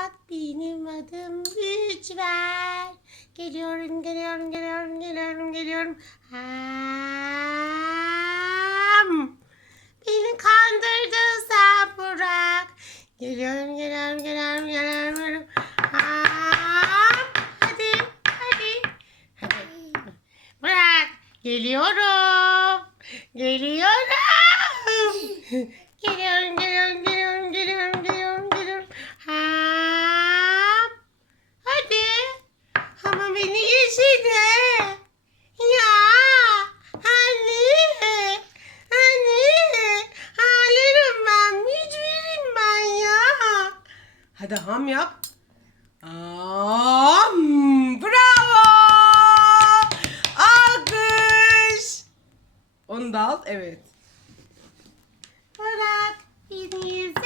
Murat, benim adım Rüçver. Geliyorum, geliyorum, geliyorum, geliyorum, geliyorum. Ham. Beni kandırdın sen Burak. Geliyorum, geliyorum, geliyorum, geliyorum. geliyorum. Ham. Hadi, hadi. Hadi. Geliyorum. Geliyorum. geliyorum, geliyorum, geliyorum, Hadi ham yap. Am, bravo. Alkış. Onu da al. Evet. Bırak. Beni.